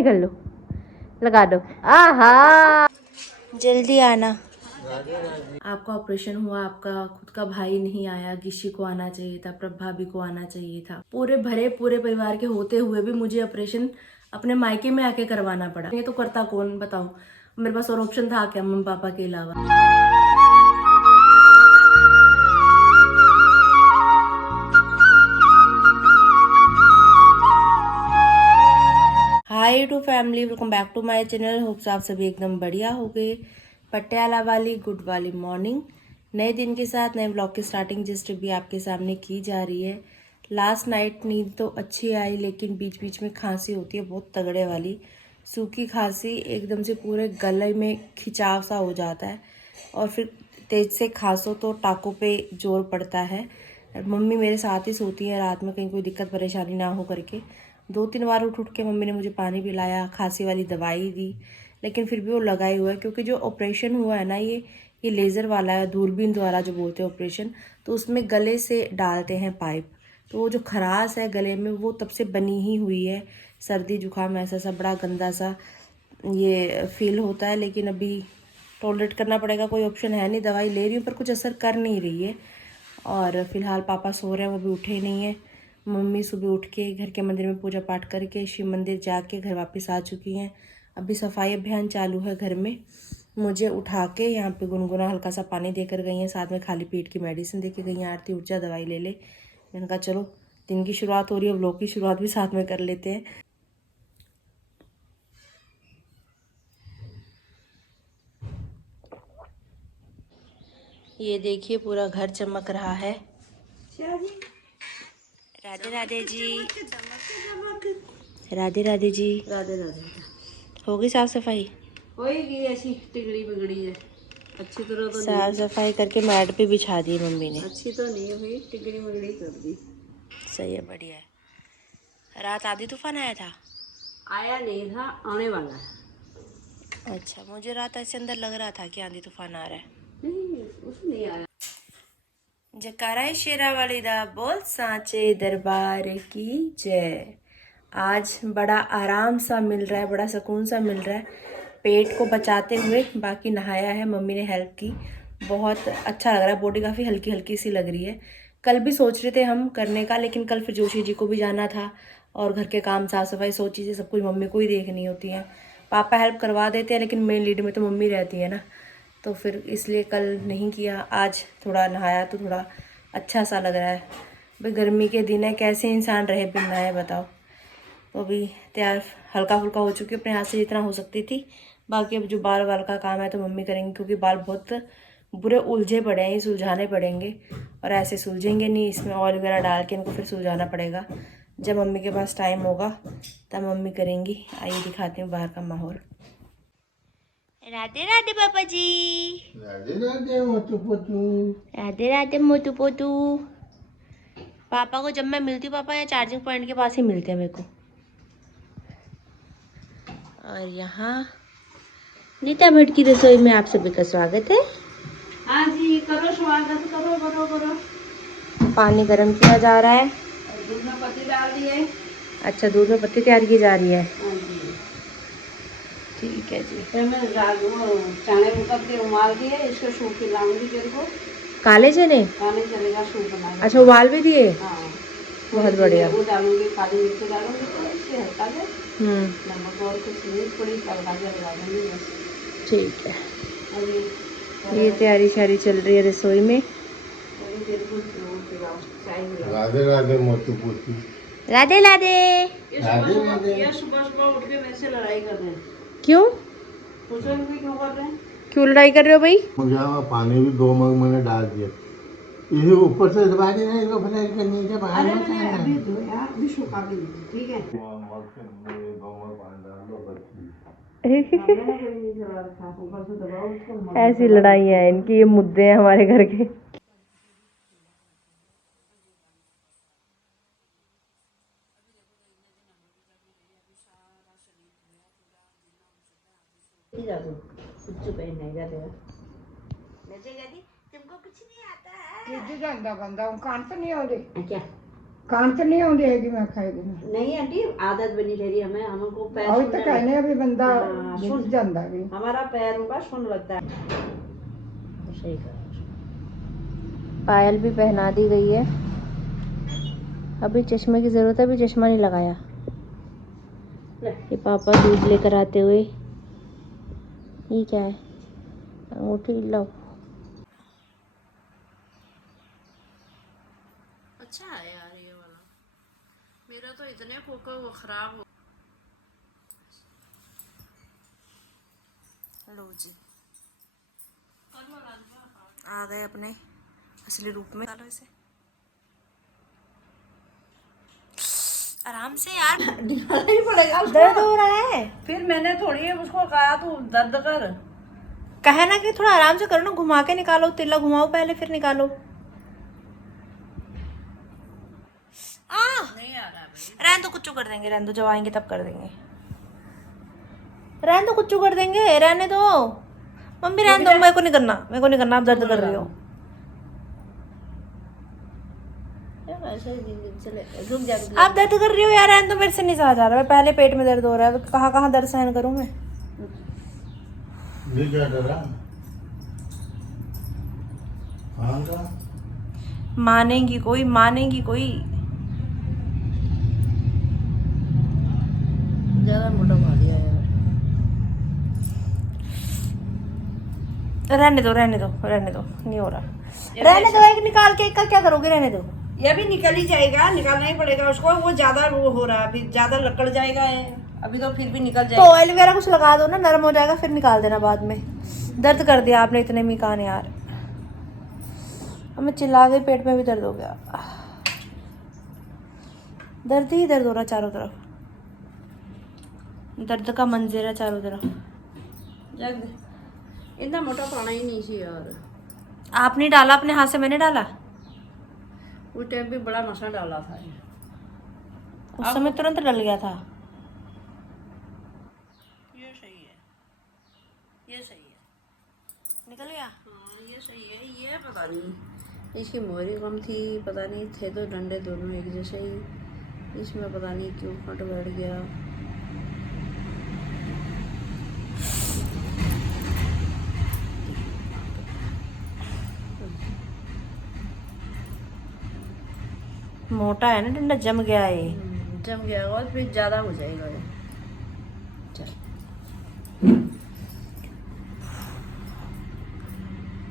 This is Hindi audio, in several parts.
कर लो, लगा दो। आहा, जल्दी आना। आपका ऑपरेशन हुआ, आपका खुद का भाई नहीं आया, गिशी को आना चाहिए था, प्रभ भाभी को आना चाहिए था। पूरे भरे पूरे परिवार के होते हुए भी मुझे ऑपरेशन अपने मायके में आके करवाना पड़ा। ये तो करता कौन बताओ, मेरे पास और ऑप्शन था क्या मम्मी पापा के अलावा? Hi to family, welcome back to my channel. Hopes आप सभी एकदम बढ़िया हो गए। पटियाला वाली गुड वाली मॉर्निंग, नए दिन के साथ नए ब्लॉग की स्टार्टिंग जिस भी आपके सामने की जा रही है। लास्ट नाइट नींद तो अच्छी आई, लेकिन बीच बीच में खांसी होती है बहुत तगड़े वाली, सूखी खांसी, एकदम से पूरे गले में खिंचाव सा हो जाता है और फिर तेज से खांसो तो टाकों पे जोर पड़ता है। मम्मी मेरे साथ ही सोती है रात में, कहीं कोई दिक्कत परेशानी ना हो करके। 2-3 बार उठ उठ के मम्मी ने मुझे पानी पिलाया, खांसी वाली दवाई दी, लेकिन फिर भी वो लगाए हुआ है। क्योंकि जो ऑपरेशन हुआ है ना, ये लेज़र वाला है, दूरबीन द्वारा जो बोलते हैं ऑपरेशन, तो उसमें गले से डालते हैं पाइप। तो वो जो खराश है गले में वो तब से बनी ही हुई है। सर्दी जुकाम ऐसा सा बड़ा गंदा सा ये फील होता है, लेकिन अभी टॉलरेट करना पड़ेगा, कोई ऑप्शन है नहीं। दवाई ले रही हूँ पर कुछ असर कर नहीं रही है। और फिलहाल पापा सो रहे हैं, वो भी उठे ही नहीं है। मम्मी सुबह उठ के घर के मंदिर में पूजा पाठ करके शिव मंदिर जाके घर वापस आ चुकी हैं। अभी सफाई अभियान चालू है घर में। मुझे उठा के यहाँ पे गुनगुना हल्का सा पानी देकर गई हैं, साथ में खाली पेट की मेडिसिन दे के गई हैं। आरती उठ जा, दवाई ले ले। मैंने कहा चलो दिन की शुरुआत हो रही है, व्लॉग की शुरुआत भी साथ में कर लेते हैं। ये देखिए पूरा घर चमक रहा है। राधे राधे जी, राधे राधे जी। राधे राधे। हो गई साफ सफाई? होएगी, ऐसी टिगड़ी बिगड़ी है, अच्छी तरह तो नहीं साफ सफाई करके मैट पे बिछा दी मम्मी ने। अच्छी तो नहीं है भाई, टिगड़ी बिगड़ी कर दी। सही है, बढ़िया है। रात आधी तूफान आया था? आया नहीं था, आने वाला है। अच्छा, मुझे रात ऐसे अंदर लग रहा था कि आंधी तूफान आ रहा है। नहीं, कुछ नहीं आया। जयकारा शेरा वाली दा बोल, सांचे दरबार की जय। आज बड़ा आराम सा मिल रहा है, बड़ा सुकून सा मिल रहा है पेट को बचाते हुए। बाकी नहाया है, मम्मी ने हेल्प की, बहुत अच्छा लग रहा है। बॉडी काफ़ी हल्की हल्की सी लग रही है। कल भी सोच रहे थे हम करने का, लेकिन कल फिर जोशी जी को भी जाना था और घर के काम साफ सफाई सौ चीज़ें सब कुछ मम्मी को ही देखनी होती हैं। पापा हेल्प करवा देते हैं, लेकिन मेन लीड में तो मम्मी रहती है ना, तो फिर इसलिए कल नहीं किया। आज थोड़ा नहाया तो थोड़ा अच्छा सा लग रहा है। भाई गर्मी के दिन है, कैसे इंसान रहे बिन नहाए बताओ। तो अभी तैयार हल्का फुल्का हो चुकी है अपने हाथ से जितना हो सकती थी। बाकी अब जो बाल वाल का काम है तो मम्मी करेंगी, क्योंकि बाल बहुत बुरे उलझे पड़े हैं, ये सुलझाने पड़ेंगे। और ऐसे सुलझेंगे नहीं, इसमें ऑयल वगैरह डाल के इनको फिर सुलझाना पड़ेगा। जब मम्मी के पास टाइम होगा तब मम्मी करेंगी। आइए दिखाती हूँ बाहर का माहौल। राधे राधे पापा जी। राधे राधे मोटू पोटू। राधे राधे मोटू पोटू। पापा को जब मैं मिलती हूँ, पापा यहाँ चार्जिंग पॉइंट के पास ही मिलते हैं मेरे को। और यहाँ नीता भट्ट की रसोई में आप सभी का स्वागत है। हाँ जी, करो स्वागत, करो करो करो। पानी गर्म किया जा रहा है। और दूध में पत्ती डाल दिए। अच्छा, दूध में पत्ती तैयार की जा रही है। हाँ जी, ठीक है जी। फिर मैं चने मुकब के उबाल दिए, इसको सूप खिलाऊंगी तेरे को। काले चने? खाने चलेगा, सूप बनाएगा। अच्छा, उबाल भी दिए? हाँ, बहुत बढ़िया। वो डालूंगी, काली मिर्च डालूंगी तो इससे हल्का से नमक और कुछ नहीं, थोड़ी तड़का लगा दूंगी बस। ठीक है। और ये तैयारी शारी चल रही है रसोई में। राधे राधे मोटू पोटू। राधे राधे। राधे राधे। ये सुबह सुबह उठ के मेरे से लड़ाई कर रहे हैं। क्यों? पूछो भी क्यों कर रहे हैं? क्यों लड़ाई कर रहे हो भाई? मुझे पानी भी 2 मग मैंने डाल दिया। इसे ऊपर से दबा देना, इसको फ्राई करने के बाद अरे मैंने अभी धोया, अभी सुखा के दी, ठीक है। 2 मग पानी डाल दो बस। ऐसी लड़ाइयाँ हैं इनकी, ये मुद्दे हैं हमारे घर के। क्या खान तो नहीं आती है मैं खाएगी ना नहीं आंटी आदत बनी रह रही है हमें हमको पैर और तो सुनने कहने अभी बंदा हाँ, सुन। सुन जाता भी हमारा पैरों का सुन लगता है सही कहा पायल भी पहना दी गई है। अभी चश्मे की ज़रूरत है, अभी चश्मा नहीं लगाया। ले। ये पापा दूध लेकर आते हुए, ये क्या है, अंगूठी लो। अच्छा है यार ये वाला, मेरा तो इतने कोका वो खराब हो। लो जी, आ गए अपने असली रूप में। डालो इसे आराम से यार, दिखाना ही पड़ेगा उसको। दर्द हो रहा है। फिर मैंने थोड़ी उसको कहा तू दर्द कर कहे ना कि थोड़ा आराम से करो ना, घुमा के निकालो, तिल्ला घुमाओ पहले फिर निकालो। नहीं आ रहा भाई रहने दो, कुछ कर देंगे, रहने दो, जब आएंगे तब कर देंगे। रहने दो, कुछ कर देंगे, रहने दो मम्मी, रहने दो, मेरे को नहीं करना, मेरे को नहीं करना, आप दर्द कर रही हो। ऐसे ही दिन चले रुक जा आप दर्द कर रही हो यार, रहने दो, मेरे से नहीं सहा जा रहा है, पहले पेट में दर्द हो रहा है, तो कहाँ कहाँ दर्द सहन करूँ मैं। ये क्या कर रहा? हाँ का? मानेंगी कोई, मानेंगी कोई। ज्यादा मोटा खा लिया यार रहने दो, रहने दो, रहने दो, नहीं हो रहा, रहने दो। एक निकाल के एक का क्या करोगे, रहने दो। ये भी निकल ही जाएगा, निकालना ही पड़ेगा उसको, वो ज्यादा वो हो रहा है अभी, ज्यादा लकड़ जाएगा है अभी, तो फिर भी निकल तो जाएगा। ऑयल वगैरह कुछ लगा दो ना, नरम हो जाएगा, फिर निकाल देना बाद में। दर्द कर दिया आपने इतने में कान यार, अब मैं चिल्ला गई, पेट में भी दर्द हो गया, दर्द ही दर्द हो रहा चारों तरफ, दर्द का मंजर है चारों तरफ। जग दे, इतना मोटा पाना ही नहीं चाहिए यार। आपने डाला अपने हाथ से, मैंने डाला उस टाइम भी बड़ा नशा डाला था ये। उस समय, तुरंत डल गया था। ये सही है, ये सही है, निकल गया। हाँ ये सही है। ये पता नहीं इसकी मोहरी कम थी, पता नहीं, थे तो डंडे दोनों एक जैसे ही, इसमें पता नहीं क्यों फट बैठ गया। मोटा है ना डंडा, जम गया है ये। जम गया और फिर ज्यादा हो जाएगा ये। चल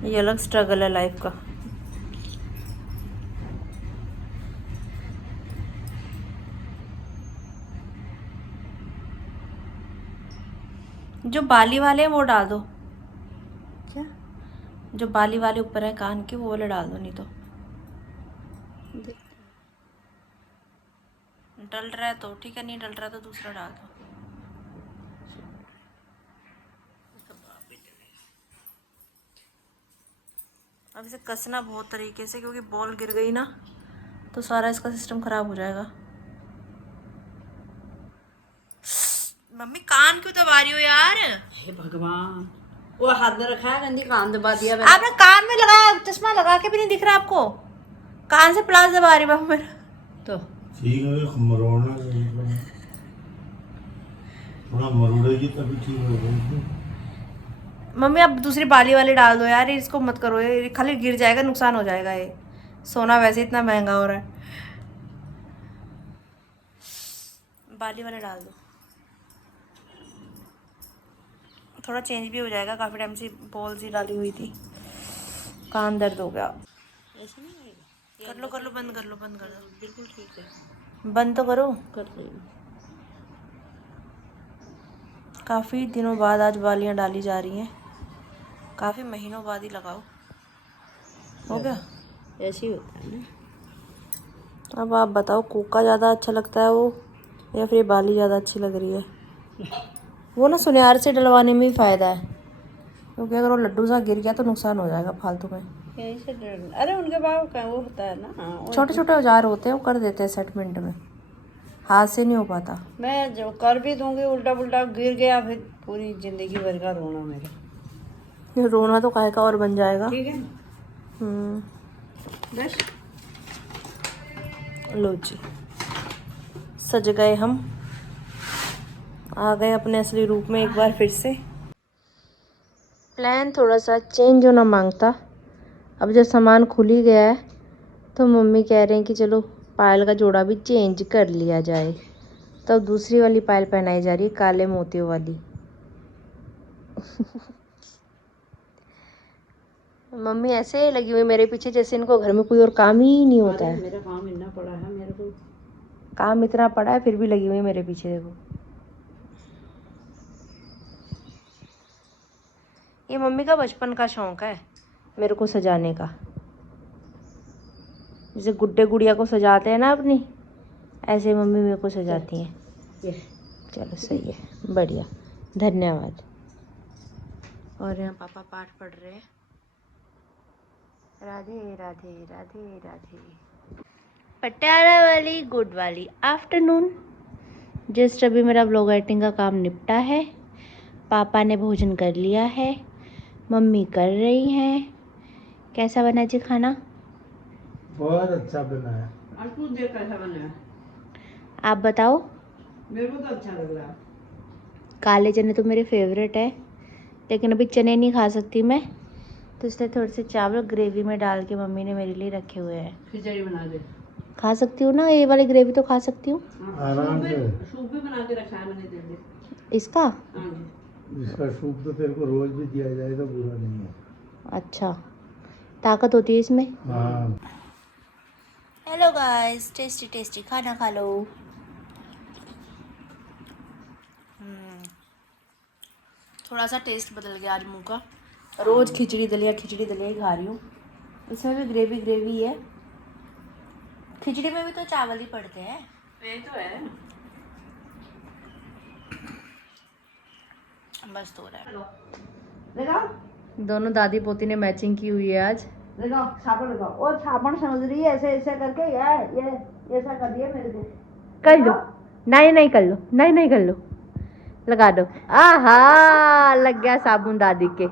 ये अलग स्ट्रगल है लाइफ का। जो बाली वाले हैं वो डाल दो, क्या जो बाली वाले ऊपर है कान के, वो वाले डाल दो, नहीं तो डल रहा है तो ठीक है, नहीं डल रहा तो दूसरा डाल दो। अब इसे कसना बहुत तरीके से, क्योंकि बॉल गिर गई ना तो सारा इसका सिस्टम खराब हो जाएगा। मम्मी कान क्यों दबा रही हो यार? हे भगवान, वो हाथ में रखा है, गंदी कान दबा दिया मैंने। आपने कान में लगाया, चश्मा लगा के भी नहीं दिख रहा आपको, कान से प्लास दबा रही बहू मेरा। तो ठीक है, मरोड़ना थोड़ा मरोड़ेगी तभी ठीक होगा। मम्मी आप दूसरी बाली वाले डाल दो यार, इसको मत करो, ये खाली गिर जाएगा, नुकसान हो जाएगा। ये सोना वैसे इतना महंगा हो रहा है, बाली वाले डाल दो, थोड़ा चेंज भी हो जाएगा। काफ़ी टाइम से बॉल्स ही डाली हुई थी, कान दर्द हो गया। ऐसे नहीं आएगा, कर लो कर लो, बंद कर लो, बंद कर दो, बिल्कुल ठीक है, बंद तो करो। कर देंगे। काफ़ी दिनों बाद आज बालियाँ डाली जा रही हैं, काफ़ी महीनों बाद ही लगाओ, हो गया। ऐसे ही होता है ना। अब आप बताओ, कोका ज़्यादा अच्छा लगता है वो, या फिर ये बाली ज़्यादा अच्छी लग रही है? वो ना सुनियार से डलवाने में ही फ़ायदा है, क्योंकि अगर वो लड्डू सा गिर गया तो नुकसान हो जाएगा फालतू में। यहीं से डर, अरे उनके पास का वो होता है ना। हाँ, वो छोटे छोटे औजार होते हैं, वो कर देते हैं सेट मिनट में, हाथ से नहीं हो पाता। मैं जो कर भी दूंगी, उल्टा पुल्टा गिर गया, फिर पूरी जिंदगी भर का रोना मेरा। ये रोना तो काहे का और बन जाएगा। ठीक है हम्म, बस। लो जी, सज गए हम, आ गए अपने असली रूप में एक बार फिर से। प्लान थोड़ा सा चेंज होना मांगता। अब जब सामान खुल ही गया है तो मम्मी कह रहे हैं कि चलो पायल का जोड़ा भी चेंज कर लिया जाए। तो अब दूसरी वाली पायल पहनाई जा रही है, काले मोतियों वाली। मम्मी ऐसे ही लगी हुई मेरे पीछे जैसे इनको घर में कोई और काम ही नहीं होता है। मेरा काम इतना पड़ा है, मेरे को काम इतना पड़ा है फिर भी लगी हुई है मेरे पीछे, देखो। ये मम्मी का बचपन का शौक है मेरे को सजाने का। जैसे गुड्डे गुड़िया को सजाते हैं ना अपनी, ऐसे मम्मी मेरे को सजाती हैं। चलो सही है, बढ़िया, धन्यवाद। और यहाँ पापा पाठ पढ़ रहे हैं। राधे राधे राधे राधे। पटियाला वाली गुड वाली आफ्टरनून। जस्ट अभी मेरा ब्लॉग एडिटिंग का काम निपटा है। पापा ने भोजन कर लिया है, मम्मी कर रही हैं। कैसा बना जी खाना? बहुत अच्छा बना है। आज तू देख कैसा बना है, आप बताओ। मेरे को तो अच्छा लग रहा है। काले चने तो मेरे फेवरेट है, लेकिन अभी चने नहीं खा सकती मैं, तो इसलिए थोड़े से चावल ग्रेवी में डाल के मम्मी ने मेरे लिए रखे हुए हैं। खिचड़ी बना दे। खा सकती हूँ ना, ये वाली ग्रेवी तो खा सकती हूँ। आराम से। सूप भी बना के रखा है मैंने, दे दे। इसका? हाँ जी। इसका सूप तो तेरे को रोज भी दिया जाए तो बुरा नहीं है। अच्छा, ताकत होती है इसमें। हाँ। हेलो गाइस, टेस्टी टेस्टी खाना खा लो। थोड़ा सा टेस्ट बदल गया आज मुंह का। रोज खिचड़ी दलिया ही खा रही हूँ। इसमें भी ग्रेवी ग्रेवी है। खिचड़ी में भी तो चावल ही पड़ते हैं। यही तो है। बस तो हो रहा है। लगाओ दोनों दादी पोती ने मैचिंग की हुई है आज। लगाओ, साबुन लगाओ। और साबुन समझ रही है, ऐसे ऐसे करके यार ये ऐसा कर दिया मेरे को। कर लो, नहीं कर लो, नहीं कर लो, लगा दो। आहा, लग गया साबुन दादी के।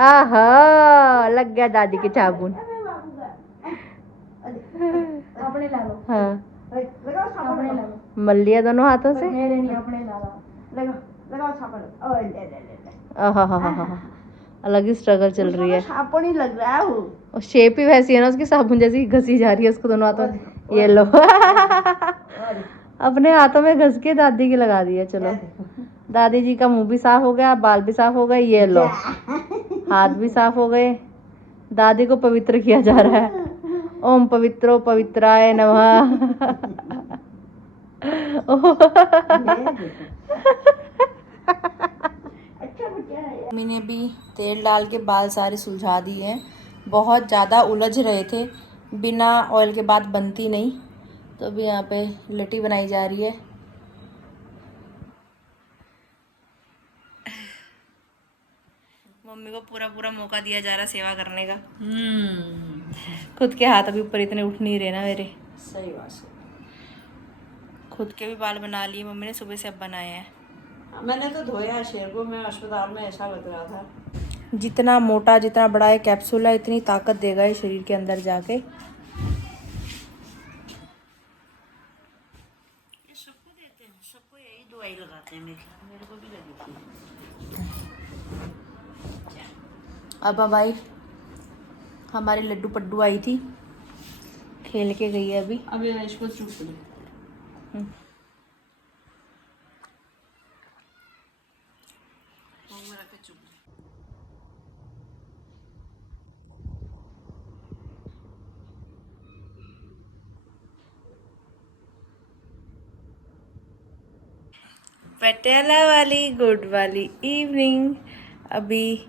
आहा, लग गया दादी के साबुन। अपने ला लो। हाँ, लगाओ साबुन, ला लो। मल लिया दोनों हाथों से। मेरे नहीं, अपने ला लो। लगाओ लगाओ साबुन। ओ ले ले ले। आहा, अलग ही स्ट्रगल चल रही है। साबुन ही लग रहा है वो। और शेप ही वैसी है ना उसकी, साबुन जैसी घसी जा रही है उसको दोनों हाथों। ये लो। अपने हाथों में घस के दादी की लगा दी है। चलो, दादी जी का मुंह भी साफ हो गया, बाल भी साफ हो गए, ये लो हाथ भी साफ हो गए। दादी को पवित्र किया जा रहा है। ओम पवित्रो पवित्राय नमः। मम्मी ने भी तेल डाल के बाल सारे सुलझा दिए हैं। बहुत ज़्यादा उलझ रहे थे, बिना ऑयल के बाद बनती नहीं, तो अभी यहाँ पे लटी बनाई जा रही है। मम्मी को पूरा मौका दिया जा रहा सेवा करने का। खुद के हाथ अभी ऊपर इतने उठ नहीं रहे ना मेरे। सही बात है। खुद के भी बाल बना लिए मम्मी ने, सुबह से अब बनाए हैं। मैंने तो धोया शेर को, मैं अस्पताल में ऐसा लग रहा था। जितना मोटा जितना बड़ा ये कैप्सूल है, इतनी ताकत देगा ये शरीर के अंदर जाके। सबको देते हैं, सबको यही दवाई लगाते हैं। मेरे को भी लगी थी। अब आई हमारी लड्डू पड्डू आई थी, खेल के गई है अभी। अब ये इसको चुप दे। पटियाला वाली गुड वाली इवनिंग। अभी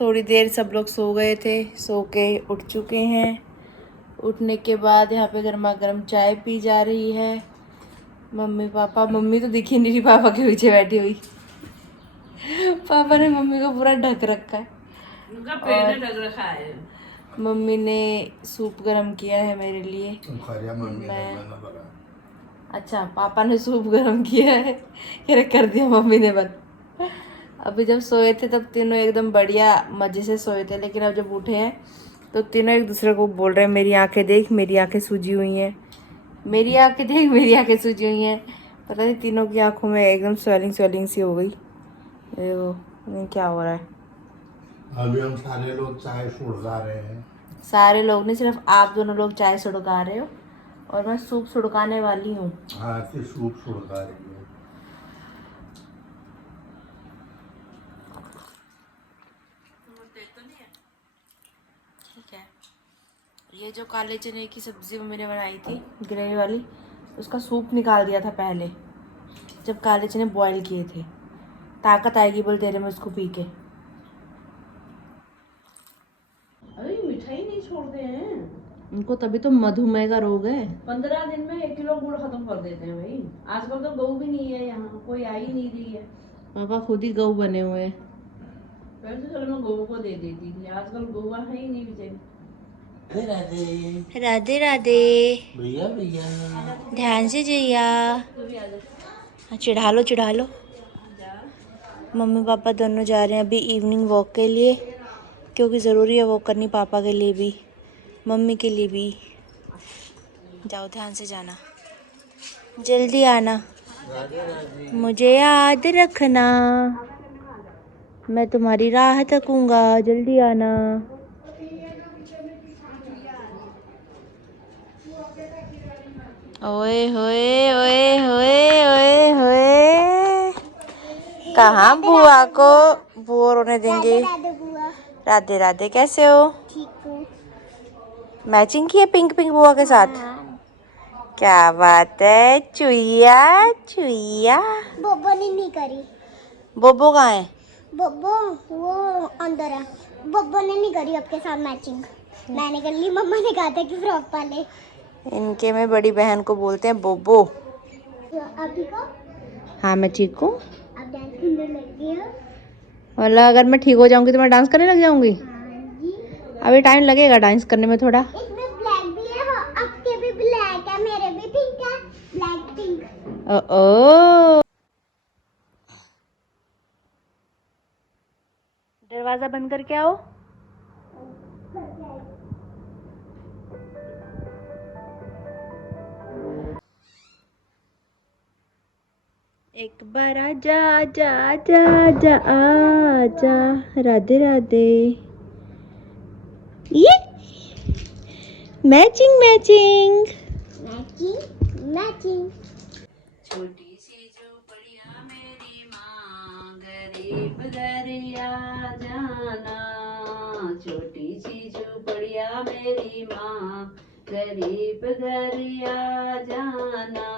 थोड़ी देर सब लोग सो गए थे, सो के उठ चुके हैं। उठने के बाद यहाँ पे गर्मा गर्म चाय पी जा रही है। मम्मी पापा, मम्मी तो दिखी नहीं रही पापा के पीछे बैठी हुई। पापा ने मम्मी को पूरा ढक रखा है। उनका पेट ढक रखा है। मम्मी ने सूप गरम किया है मेरे लिए। अच्छा, पापा ने सूप गरम किया है, ये कर दिया मम्मी ने बंद। अभी जब सोए थे तब तीनों एकदम बढ़िया मज़े से सोए थे, लेकिन अब जब उठे हैं तो तीनों एक दूसरे को बोल रहे हैं मेरी आंखें देख, मेरी आंखें सूजी हुई हैं, मेरी आंखें देख, मेरी आंखें सूजी हुई हैं। पता नहीं तीनों की आंखों में एकदम स्वेलिंग सी हो गई। देखो ये क्या हो रहा है। अभी हम सारे लोग चाय सुड़गा रहे हैं। सारे लोग नहीं, सिर्फ आप दोनों लोग चाय सुड़का रहे हो और मैं सूप सुड़काने वाली हूँ। आरती सूप सुड़गा रही है। ठीक है। ये जो काले चने की सब्जी मैंने बनाई थी ग्रेवी वाली, उसका सूप निकाल दिया था पहले जब काले चने बॉईल किए थे। ताकत आएगी बोल तेरे में उसको पी के। अरे मिठाई नहीं छोड़ते हैं। उनको तभी तो मधुमेह का रोग है। 15 दिन में 1 किलो गुड़ खत्म कर देते हैं भाई। आजकल तो गऊ भी नहीं है, यहाँ कोई आ ही नहीं रही है। पापा खुद ही गऊ बने हुए हैं। वैसे चलो मैं गऊ को दे देती थी, आजकल गौआ है ही नहीं बेचारी। राधे राधे राधे। भैया भैया। ध्यान से जइया। तू भी आ जा। चढ़ा लो चढ़ा लो। मम्मी पापा दोनों जा रहे हैं अभी इवनिंग वॉक के लिए, क्योंकि ज़रूरी है वॉक करनी, पापा के लिए भी मम्मी के लिए भी। जाओ ध्यान से जाना, जल्दी आना, मुझे याद रखना, मैं तुम्हारी राह तकूंगा, जल्दी आना। ओए होए ओए होए ओए होए, कहाँ बुआ को बोर होने देंगे। राधे राधे, कैसे हो? ठीक हूँ। मैचिंग की है पिंक पिंक बुआ के साथ। क्या बात है, चुईया चुईया। बोबो ने नहीं करी। बोबो कहाँ है? बोबो वो अंदर है। बोबो ने नहीं करी आपके साथ मैचिंग। मैंने कर ली, मम्मा ने कहा था कि फ्रॉक पाले। इनके में बड़ी बहन को बोलते हैं बोबो। अभी को हाँ मैं ठीक हूँ। अब डांस करने लग गई हो। मतलब अगर मैं ठीक हो जाऊंगी तो मैं डांस करने लग जाऊंगी। हाँ जी। अभी टाइम लगेगा डांस करने में थोड़ा। इसमें ब्लैक भी है, आपके भी ब्लैक है, मेरे भी पिंक है, ब्लैक पिंक। ओ दरवाजा बंद करके आओ। एक बार आजा आजा आजा आजा आजा, राधे राधे। ये मैचिंग मैचिंग। Matching matching. छोटी सी झोपड़िया मेरी माँ, गरीब दरिया जाना। छोटी सी झोपड़िया मेरी माँ, गरीब दरिया जाना।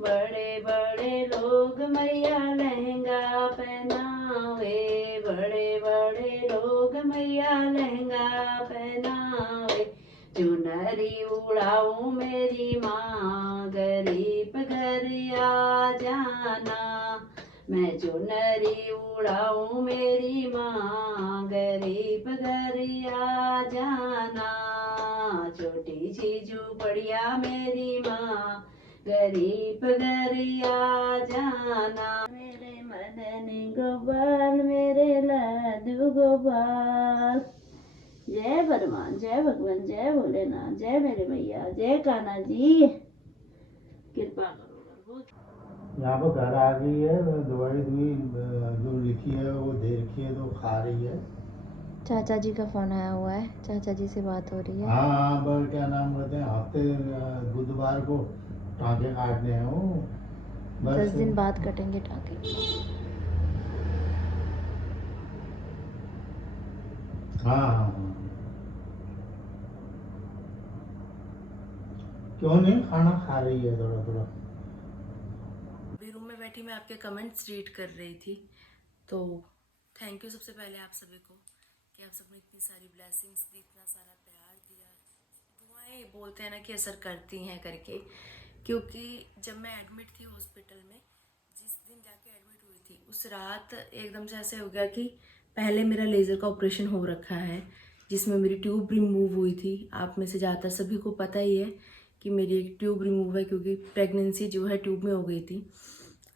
बड़े बड़े लोग मैया लहंगा पहनावे, बड़े बड़े लोग मैया लहंगा पहनावे। चुनरी उड़ाऊं मेरी माँ, गरीब घर आ जाना। मैं चुनरी उड़ाऊं मेरी माँ, गरीब घर आ जाना। छोटी सी झूपड़िया मेरी माँ, गरीब घर आ जाना। मेरे मदन गोपाल, मेरे लाडू गोपाल। जय बलवान, जय भगवान, जय भोलेनाथ, जय मेरे मैया, जय कान्हा जी, कृपा करो। यहाँ पर घर आ गई है, दवाई दुई जो लिखी है वो दे रखी है, तो खा रही है। चाचा जी का फोन आया हुआ है, चाचा जी से बात हो रही है। हाँ हाँ, पर क्या नाम कहते हैं, हफ्ते बुधवार को टाँके काटने हैं वो। 10 दिन बाद कटेंगे टाँके। हाँ हाँ हाँ। क्यों नहीं, खाना खा रही है थोड़ा थोड़ा। अभी रूम में बैठी मैं आपके कमेंट्स रीड कर रही थी, तो थैंक यू सबसे पहले आप सभी को कि आप सबने इतनी सारी ब्लेसिंग्स दी, इतना सारा प्यार दिया। दुआएं बोलते हैं ना कि असर करती हैं करके, क्योंकि जब मैं एडमिट थी हॉस्पिटल में, जिस दिन जाके एडमिट हुई थी उस रात एकदम से ऐसे हो गया कि पहले मेरा लेज़र का ऑपरेशन हो रखा है जिसमें मेरी ट्यूब रिमूव हुई थी। आप में से ज़्यादातर सभी को पता ही है कि मेरी एक ट्यूब रिमूव है, क्योंकि प्रेगनेंसी जो है ट्यूब में हो गई थी।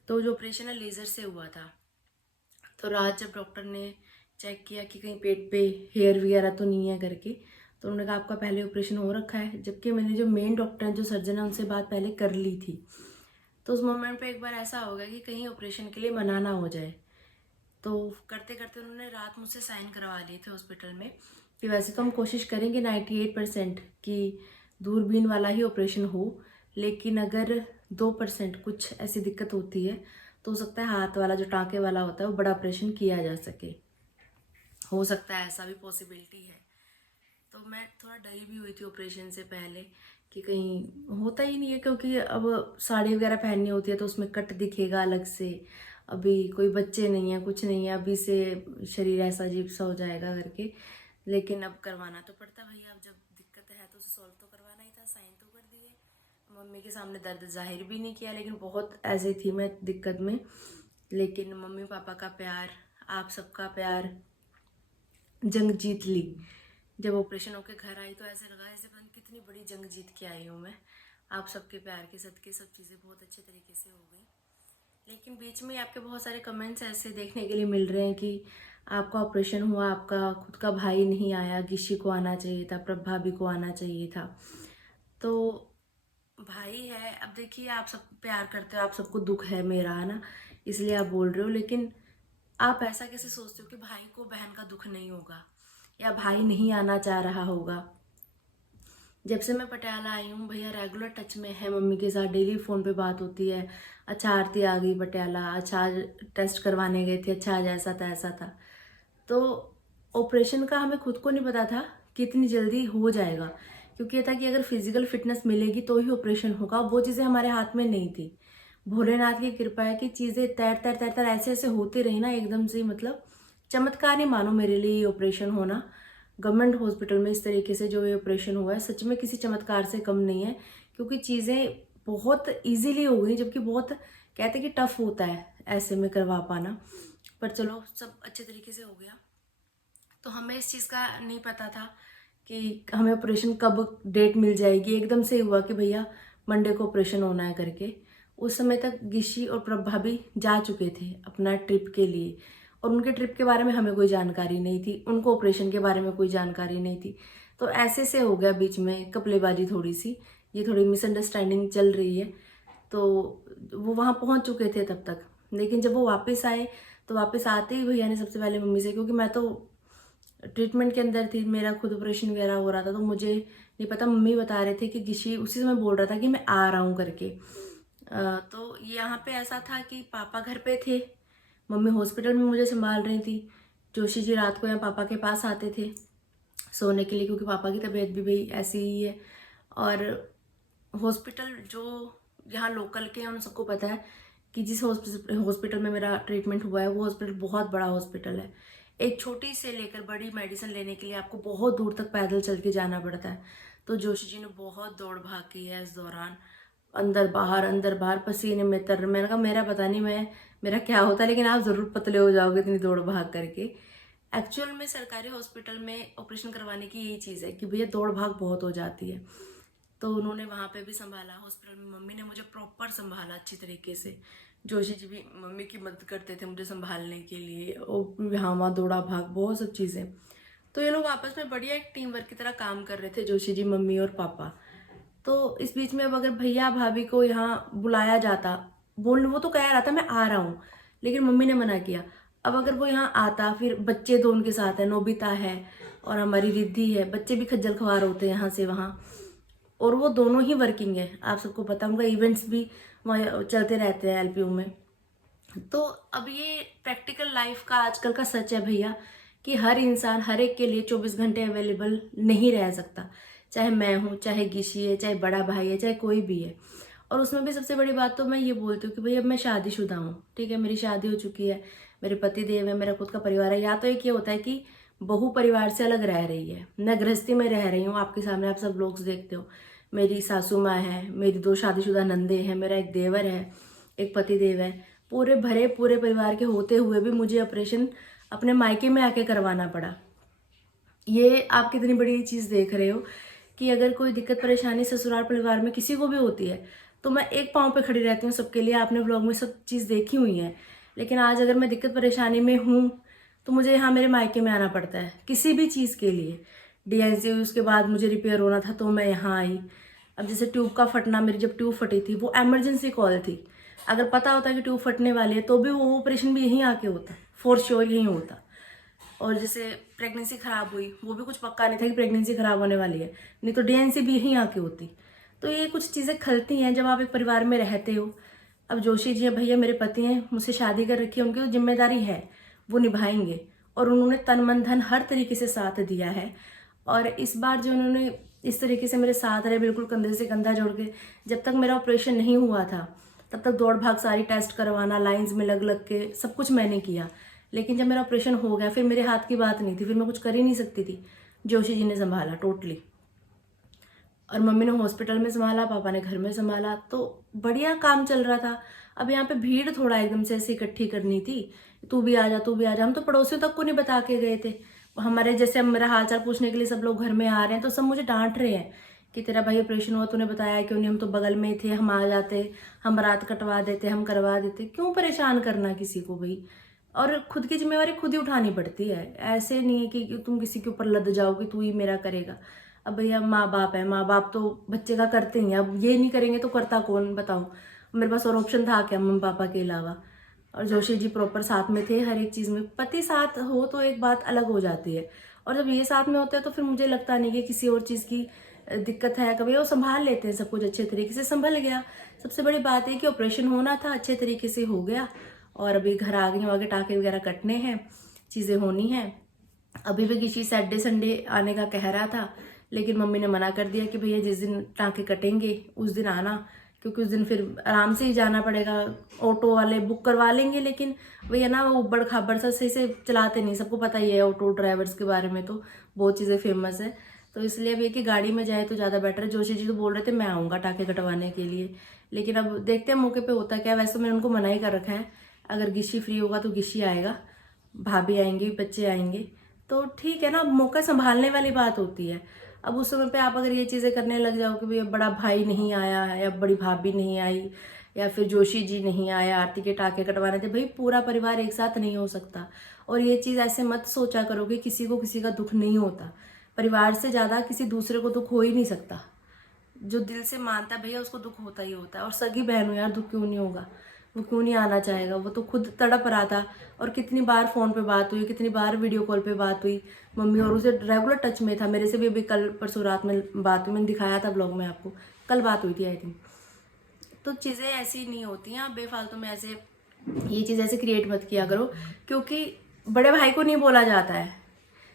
तो जो ऑपरेशन है लेज़र से हुआ था। तो रात जब डॉक्टर ने चेक किया कि कहीं पेट पे हेयर वगैरह तो नहीं है करके, तो उन्होंने कहा आपका पहले ऑपरेशन हो रखा है, जबकि मैंने जो मेन डॉक्टर हैं जो सर्जन है उनसे बात पहले कर ली थी। तो उस मोमेंट पे एक बार ऐसा हो गया कि कहीं ऑपरेशन के लिए मना ना हो जाए, तो करते करते उन्होंने रात मुझसे साइन करवा लिए थे हॉस्पिटल में कि वैसे तो हम कोशिश करेंगे 98% कि दूरबीन वाला ही ऑपरेशन हो, लेकिन अगर 2% कुछ ऐसी दिक्कत होती है तो हो सकता है हाथ वाला जो टाँके वाला होता है वो बड़ा ऑपरेशन किया जा सके, हो सकता है ऐसा भी पॉसिबिलिटी है। तो मैं थोड़ा डरी भी हुई थी ऑपरेशन से पहले कि कहीं होता ही नहीं है, क्योंकि अब साड़ी वगैरह पहननी होती है तो उसमें कट दिखेगा अलग से, अभी कोई बच्चे नहीं है कुछ नहीं है, अभी से शरीर ऐसा अजीब सा हो जाएगा करके। लेकिन अब करवाना तो पड़ता भैया, अब जब दिक्कत है तो उसे सॉल्व तो करवाना ही था, साइन तो कर दिए। मम्मी के सामने दर्द जाहिर भी नहीं किया, लेकिन बहुत ऐसे थी मैं दिक्कत में। लेकिन मम्मी पापा का प्यार, आप सबका प्यार, जंग जीत ली। जब ऑपरेशन होकर घर आई तो ऐसे लगा ऐसे पता नहीं कितनी बड़ी जंग जीत के आई हूँ मैं। आप सबके प्यार के सदके सब चीज़ें बहुत अच्छे तरीके से हो गई। लेकिन बीच में आपके बहुत सारे कमेंट्स ऐसे देखने के लिए मिल रहे हैं कि आपका ऑपरेशन हुआ, आपका खुद का भाई नहीं आया, गिशी को आना चाहिए था, प्रभ भाभी को आना चाहिए था। तो भाई है, अब देखिए आप सब प्यार करते हो, आप सबको दुख है मेरा, है ना, इसलिए आप बोल रहे हो। लेकिन आप ऐसा कैसे सोचते हो कि भाई को बहन का दुख नहीं होगा या भाई नहीं आना चाह रहा होगा। जब से मैं पटियाला आई हूँ भैया रेगुलर टच में है मम्मी के साथ, डेली फ़ोन पे बात होती है। अच्छा आरती आ गई पटियाला, अच्छा आज टेस्ट करवाने गए थे, अच्छा आज ऐसा था ऐसा था। तो ऑपरेशन का हमें खुद को नहीं पता था कि इतनी जल्दी हो जाएगा, क्योंकि ये था कि अगर फिजिकल फिटनेस मिलेगी तो ही ऑपरेशन होगा, वो चीज़ें हमारे हाथ में नहीं थी। भोलेनाथ की कृपा है कि चीज़ें तैर ऐसे ऐसे होती रही ना एकदम से, मतलब चमत्कार ही मानो मेरे लिए ये ऑपरेशन होना। गवर्नमेंट हॉस्पिटल में इस तरीके से जो ये ऑपरेशन हुआ है सच में किसी चमत्कार से कम नहीं है, क्योंकि चीज़ें बहुत इजीली हो गई, जबकि बहुत कहते हैं कि टफ होता है ऐसे में करवा पाना। पर चलो सब अच्छे तरीके से हो गया। तो हमें इस चीज़ का नहीं पता था कि हमें ऑपरेशन कब डेट मिल जाएगी, एकदम से हुआ कि भैया मंडे को ऑपरेशन होना है करके। उस समय तक गिशी और प्रभ भाभी जा चुके थे अपना ट्रिप के लिए, और उनके ट्रिप के बारे में हमें कोई जानकारी नहीं थी, उनको ऑपरेशन के बारे में कोई जानकारी नहीं थी। तो ऐसे से हो गया बीच में कपलेबाजी थोड़ी सी, ये थोड़ी मिसअंडरस्टैंडिंग चल रही है। तो वो वहाँ पहुँच चुके थे तब तक, लेकिन जब वो वापस आए तो वापस आते ही भैया ने सबसे पहले मम्मी से, क्योंकि मैं तो ट्रीटमेंट के अंदर थी, मेरा खुद ऑपरेशन वगैरह हो रहा था तो मुझे नहीं पता, मम्मी बता रहे थे कि गिशी उसी समय बोल रहा था कि मैं आ रहा हूँ करके। तो यहाँ पे ऐसा था कि पापा घर पे थे, मम्मी हॉस्पिटल में मुझे संभाल रही थी। जोशी जी रात को यहाँ पापा के पास आते थे सोने के लिए, क्योंकि पापा की तबीयत भी भाई ऐसी ही है। और हॉस्पिटल जो यहाँ लोकल के हैं उन सबको पता है कि जिस हॉस्पिटल में मेरा ट्रीटमेंट हुआ है वो हॉस्पिटल बहुत बड़ा हॉस्पिटल है। एक छोटी से लेकर बड़ी मेडिसिन लेने के लिए आपको बहुत दूर तक पैदल चल के जाना पड़ता है। तो जोशी जी ने बहुत दौड़ भाग की है इस दौरान, अंदर बाहर पसीने में तर। मैंने कहा मेरा पता नहीं मेरा क्या होता है, लेकिन आप ज़रूर पतले हो जाओगे इतनी दौड़ भाग करके। एक्चुअल में सरकारी हॉस्पिटल में ऑपरेशन करवाने की यही चीज़ है कि भैया दौड़ भाग बहुत हो जाती है। तो उन्होंने वहाँ पे भी संभाला, हॉस्पिटल में मम्मी ने मुझे प्रॉपर संभाला अच्छी तरीके से। जोशी जी भी मम्मी की मदद करते थे मुझे संभालने के लिए, और यहाँ वहाँ दौड़ा भाग बहुत सब चीज़ें। तो ये लोग आपस में बढ़िया एक टीम वर्क की तरह काम कर रहे थे, जोशी जी, मम्मी और पापा। तो इस बीच में अब अगर भैया भाभी को यहाँ बुलाया जाता, वो तो कह रहा था मैं आ रहा हूँ, लेकिन मम्मी ने मना किया। अब अगर वो यहाँ आता, फिर बच्चे दो उनके साथ है, नोबिता है और हमारी रिद्धि है, बच्चे भी खज्जल ख्वार होते हैं यहाँ से वहाँ, और वो दोनों ही वर्किंग है, आप सबको पता, उनका इवेंट्स भी वहाँ चलते रहते हैं एलपीयू में। तो अब ये प्रैक्टिकल लाइफ का आजकल का सच है भैया कि हर इंसान हर एक के लिए 24 घंटे अवेलेबल नहीं रह सकता, चाहे मैं हूँ, चाहे गिशी है, चाहे बड़ा भाई है, चाहे कोई भी है। और उसमें भी सबसे बड़ी बात तो मैं ये बोलती हूँ कि भैया अब मैं शादीशुदा हूँ, ठीक है, मेरी शादी हो चुकी है, मेरे पति देव है, मेरा खुद का परिवार है। या तो एक ये होता है कि बहू परिवार से अलग रह रही है, मैं गृहस्थी में रह रही हूँ, आपके सामने आप सब लोग देखते हो, मेरी सासू माँ है, मेरी 2 शादीशुदा नंदे हैं, मेरा एक देवर है, एक पति देव है, पूरे परिवार के होते हुए भी मुझे ऑपरेशन अपने मायके में आके करवाना पड़ा। ये आप कितनी बड़ी चीज़ देख रहे हो कि अगर कोई दिक्कत परेशानी ससुराल परिवार में किसी को भी होती है तो मैं एक पाँव पे खड़ी रहती हूँ सबके लिए। आपने व्लॉग में सब चीज़ देखी हुई है, लेकिन आज अगर मैं दिक्कत परेशानी में हूँ तो मुझे यहाँ मेरे मायके में आना पड़ता है किसी भी चीज़ के लिए, DNC हुई, उसके बाद मुझे रिपेयर होना था तो मैं यहाँ आई। अब जैसे ट्यूब का फटना, मेरी जब ट्यूब फटी थी वो एमरजेंसी कॉल थी, अगर पता होता कि ट्यूब फटने वाली है तो भी वो ऑपरेशन भी यहीं आके होता, फॉर श्योर यहीं होता। और जैसे प्रेगनेंसी ख़राब हुई, वो भी कुछ पक्का नहीं था कि प्रेगनेंसी ख़राब होने वाली है, नहीं तो DNC भी यहीं आके होती। तो ये कुछ चीज़ें खलती हैं जब आप एक परिवार में रहते हो। अब जोशी जी हैं भैया, मेरे पति हैं, मुझसे शादी कर रखी है, उनकी तो जिम्मेदारी है, वो निभाएंगे और उन्होंने तन मन धन हर तरीके से साथ दिया है। और इस बार जो उन्होंने इस तरीके से मेरे साथ रहे, बिल्कुल कंधे से कंधा जोड़ के, जब तक मेरा ऑपरेशन नहीं हुआ था तब तक दौड़ भाग सारी टेस्ट करवाना, लाइंस में लग लग के सब कुछ मैंने किया। लेकिन जब मेरा ऑपरेशन हो गया फिर मेरे हाथ की बात नहीं थी, फिर मैं कुछ कर ही नहीं सकती थी। जोशी जी ने संभाला टोटली, और मम्मी ने हॉस्पिटल में संभाला, पापा ने घर में संभाला, तो बढ़िया काम चल रहा था। अब यहाँ पे भीड़ थोड़ा एकदम से ऐसे इकट्ठी करनी थी, तू भी आ जा तू भी आ जा। हम तो पड़ोसियों तक को नहीं बता के गए थे, हमारे जैसे अब मेरा हाल चाल पूछने के लिए सब लोग घर में आ रहे हैं तो सब मुझे डांट रहे हैं कि तेरा भाई ऑपरेशन हुआ, तूने बताया क्यों नहीं, हम तो बगल में थे, हम आ जाते, हम रात कटवा देते, हम करवा देते, क्यों परेशान करना किसी को भाई। और खुद की जिम्मेवारी खुद ही उठानी पड़ती है, ऐसे नहीं है कि तुम किसी के ऊपर लद जाओ कि तू ही मेरा करेगा। अब भैया माँ बाप है, माँ बाप तो बच्चे का करते ही हैं, अब ये नहीं करेंगे तो करता कौन बताओ। मेरे पास और ऑप्शन था क्या मम्मी पापा के अलावा। और जोशी जी प्रॉपर साथ में थे हर एक चीज़ में। पति साथ हो तो एक बात अलग हो जाती है, और जब ये साथ में होते हैं तो फिर मुझे लगता नहीं कि किसी और चीज़ की दिक्कत है। कभी वो संभाल लेते हैं सब कुछ, अच्छे तरीके से संभल गया। सबसे बड़ी बात है कि ऑपरेशन होना था, अच्छे तरीके से हो गया, और अभी घर आ गई हूँ, आगे टाँके वगैरह कटने हैं, चीज़ें होनी हैं। अभी भी किसी सैटरडे संडे आने का कह रहा था, लेकिन मम्मी ने मना कर दिया कि भैया जिस दिन टाँके कटेंगे उस दिन आना, क्योंकि उस दिन फिर आराम से ही जाना पड़ेगा। ऑटो वाले बुक करवा लेंगे, लेकिन भैया ना वो उबड़ खाबड़ सा सही से चलाते नहीं, सबको पता ही है ऑटो ड्राइवर्स के बारे में, तो बहुत चीज़ें फेमस है। तो इसलिए अब ये कि गाड़ी में जाए तो ज़्यादा बेटर है। जोशी जी तो बोल रहे थे मैं आऊँगा टाँके कटवाने के लिए, लेकिन अब देखते हैं मौके पर होता क्या। वैसे मैंने उनको मना ही कर रखा है, अगर गिशी फ्री होगा तो गिशी आएगा, भाभी आएंगी, बच्चे आएंगे, तो ठीक है ना। मौका संभालने वाली बात होती है। अब उस समय पे आप अगर ये चीज़ें करने लग जाओ कि भैया बड़ा भाई नहीं आया है, या बड़ी भाभी नहीं आई, या फिर जोशी जी नहीं आया, आरती के टाँके कटवाने थे, भाई पूरा परिवार एक साथ नहीं हो सकता। और ये चीज़ ऐसे मत सोचा करो कि किसी को किसी का दुख नहीं होता, परिवार से ज़्यादा किसी दूसरे को दुख हो ही नहीं सकता। जो दिल से मानता है भैया उसको दुख होता ही होता है। और सगी बहन हो यार, दुख क्यों नहीं होगा, वो क्यों नहीं आना चाहेगा। वो तो खुद तड़प रहा था, और कितनी बार फ़ोन पे बात हुई, कितनी बार वीडियो कॉल पे बात हुई मम्मी, और उसे रेगुलर टच में था। मेरे से भी अभी कल परसों रात में बात हुई, मैंने दिखाया था ब्लॉग में आपको, कल बात हुई थी आई थिंक। तो चीज़ें ऐसी नहीं होती हैं, आप बेफालतू में ऐसे ये चीज़ ऐसे क्रिएट मत किया करो, क्योंकि बड़े भाई को नहीं बोला जाता है,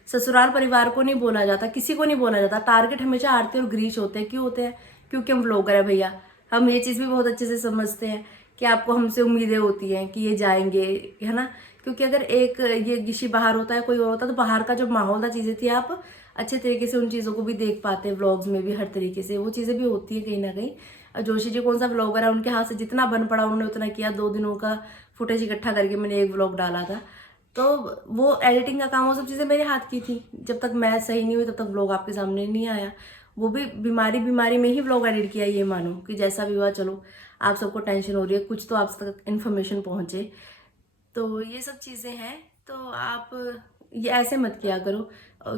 ससुराल परिवार को नहीं बोला जाता, किसी को नहीं बोला जाता। टारगेट हमेशा आरती और ग्रीश होते हैं। क्यों होते हैं? क्योंकि हम व्लॉगर है भैया। हम ये चीज़ भी बहुत अच्छे से समझते हैं कि आपको हमसे उम्मीदें होती हैं कि ये जाएंगे, है ना। क्योंकि अगर एक ये गिशी बाहर होता है, कोई और होता, तो बाहर का जो माहौल था, चीज़ें थी, आप अच्छे तरीके से उन चीज़ों को भी देख पाते हैं, व्लॉग्स में भी हर तरीके से वो चीज़ें भी होती हैं कहीं ना कहीं। और जोशी जी कौन सा व्लॉगर है, उनके हाथ से जितना बन पड़ा उन्होंने उतना किया। 2 दिनों का फुटेज इकट्ठा करके मैंने एक व्लॉग डाला था, तो वो एडिटिंग का काम, वो सब चीज़ें मेरे हाथ की थी। जब तक मैं सही नहीं हुई तब तक व्लॉग आपके सामने नहीं आया। वो भी बीमारी में ही व्लॉग एडिट किया, ये मानो कि जैसा भी हुआ, चलो आप सबको टेंशन हो रही है, कुछ तो आप तक इन्फॉर्मेशन पहुँचे। तो ये सब चीज़ें हैं, तो आप ये ऐसे मत किया करो।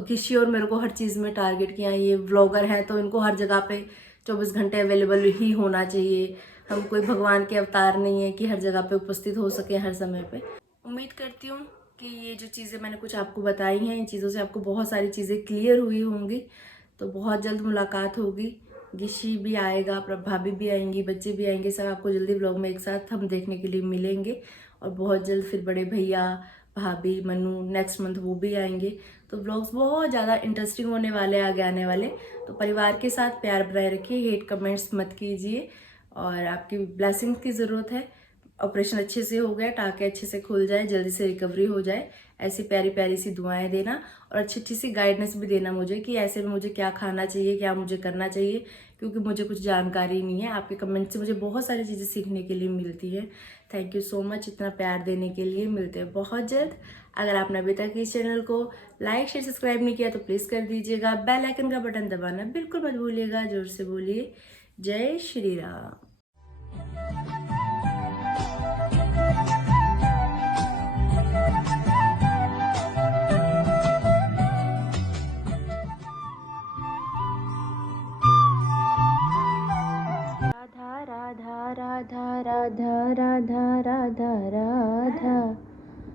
किसी और मेरे को हर चीज़ में टारगेट किया, ये व्लॉगर हैं तो इनको हर जगह पे 24 घंटे अवेलेबल ही होना चाहिए। हम कोई भगवान के अवतार नहीं है कि हर जगह पे उपस्थित हो सके हर समय पे। उम्मीद करती हूँ कि ये जो चीज़ें मैंने कुछ आपको बताई हैं, इन चीज़ों से आपको बहुत सारी चीज़ें क्लियर हुई होंगी। तो बहुत जल्द मुलाकात होगी, गिशी भी आएगा, भाभी भी आएंगी, बच्चे भी आएंगे, सब आपको जल्दी व्लॉग में एक साथ हम देखने के लिए मिलेंगे। और बहुत जल्द फिर बड़े भैया, भाभी, मनु नेक्स्ट मंथ वो भी आएंगे। तो व्लॉग्स बहुत ज़्यादा इंटरेस्टिंग होने वाले, आगे आने वाले। तो परिवार के साथ प्यार बनाए रखिए, हेट कमेंट्स मत कीजिए, और आपकी ब्लेसिंग्स की ज़रूरत है। ऑपरेशन अच्छे से हो गया, टाँके अच्छे से खुल जाए, जल्दी से रिकवरी हो जाए, ऐसी प्यारी प्यारी सी दुआएं देना, और अच्छी अच्छी सी गाइडेंस भी देना मुझे कि ऐसे में मुझे क्या खाना चाहिए, क्या मुझे करना चाहिए, क्योंकि मुझे कुछ जानकारी नहीं है। आपके कमेंट से मुझे बहुत सारी चीज़ें सीखने के लिए मिलती है। थैंक यू सो मच इतना प्यार देने के लिए। मिलते हैं बहुत जल्द। अगर आपने अभी तक इस चैनल को लाइक शेयर सब्सक्राइब नहीं किया तो प्लीज़ कर दीजिएगा। बेल आइकन का बटन दबाना बिल्कुल मत भूलिएगा। जोर से बोलिए जय श्री राम।